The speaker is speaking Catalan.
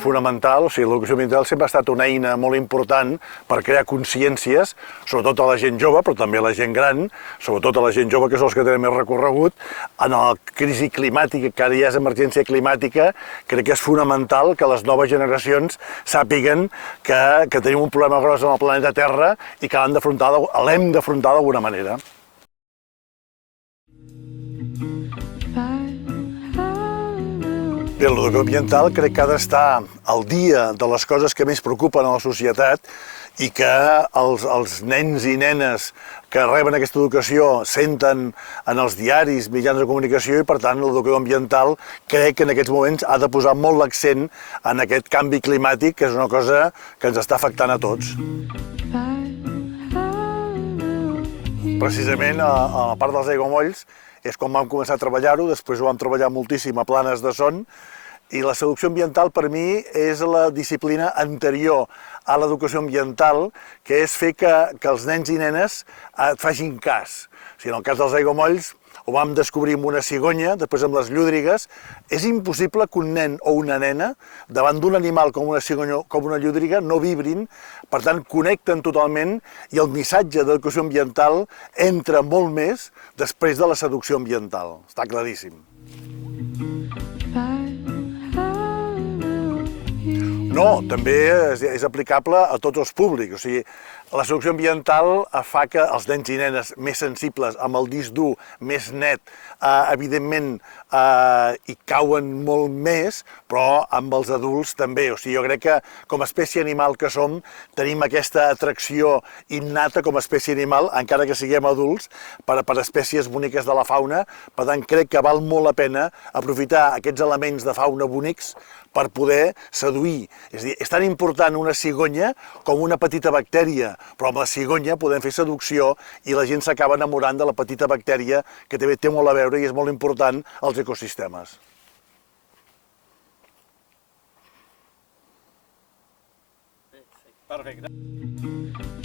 és fonamental. O sigui, l'educació ambiental sempre ha estat una eina molt important per crear consciències, sobretot a la gent jove, però també a la gent gran, sobretot a la gent jove, que són els que tenen més recorregut. En la crisi climàtica, que ara ja és emergència climàtica, crec que és fonamental que les noves generacions sàpiguen que tenim un problema gros en el planeta Terra i que l'hem d'afrontar d'alguna manera. Bé, l'educació ambiental crec que ha d'estar al dia de les coses que més preocupen a la societat i que els nens i nenes que reben aquesta educació senten en els diaris, mitjans de comunicació, i per tant l'educació ambiental crec que en aquests moments ha de posar molt l'accent en aquest canvi climàtic, que és una cosa que ens està afectant a tots. Precisament a la part dels aiguamolls és quan vam començar a treballar-ho, després ho vam treballar moltíssim a Planes de Son, i la seducció ambiental per mi és la disciplina anterior a l'educació ambiental, que és fer que els nens i nenes et facin cas. O sigui, en el cas dels aiguamolls ho vam descobrir amb una cigonya, després amb les llúdrigues. És impossible que un nen o una nena, davant d'un animal com una cigonya o com una llúdriga, no vibrin, per tant connecten totalment, i el missatge d'educació ambiental entra molt més després de la seducció ambiental. Està claríssim. No, també és aplicable a tots els públics. O sigui, la seducció ambiental fa que els nens i nenes més sensibles, amb el disc dur més net, evidentment hi cauen molt més, però amb els adults també. O sigui, jo crec que com a espècie animal que som, tenim aquesta atracció innata com a espècie animal, encara que siguem adults, per espècies boniques de la fauna. Per tant, crec que val molt la pena aprofitar aquests elements de fauna bonics per poder seduir. És a dir, és tan important una cigonya com una petita bactèria, però amb la cigonya podem fer seducció i la gent s'acaba enamorant de la petita bactèria, que també té molt a veure i és molt important als ecosistemes. Perfecte.